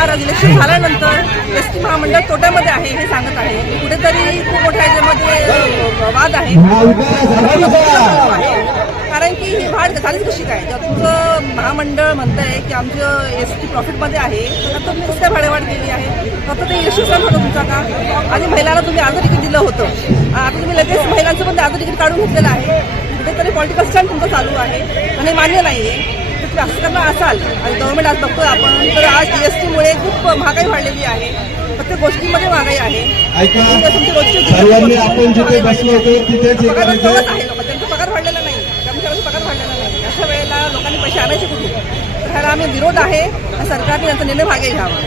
सरकार इलेक्शन झाल्यानंतर S T महामंडळ तोट्यामध्ये आहे हे सांगत आहे. कुठेतरी खूप मोठ्या याच्यामध्ये वाद आहे. कारण की ही वाढ झालीच कशी काय? जेव्हा तुमचं महामंडळ म्हणतंय की आमचं एस टी प्रॉफिटमध्ये आहे तर तुम्ही कसं काय भाडेवाढ केली आहे. फक्त ते यशस्वी होतं तुमचा का आणि महिलांना तुम्ही अर्ध तिकीट दिलं होतं. आता तुम्ही लगेच महिलांचं पण ते अर्ध तिकीट काढून घेतलेलं आहे. कुठेतरी पॉलिटिकल स्टँड तुमचं चालू आहे. आणि मान्य नाही आहे करणार असाल आणि गव्हर्नमेंट आज बघतोय आपण तर आज जीएसटीमुळे खूप महागाई वाढलेली आहे. प्रत्येक गोष्टीमध्ये महागाई आहे. सर्वांनी आपण जिथे बसलो होतो तिथेच पगार करायचं कमीच आहे लोक. त्यांचा पगार वाढलेला नाही. कर्मचाऱ्यांचा पगार वाढलेला नाही. अशा वेळेला लोकांनी पैसे आणायचे कुठे तर ह्याला आम्ही विरोध आहे. सरकारने यांचा निर्णय मागे घ्यावा.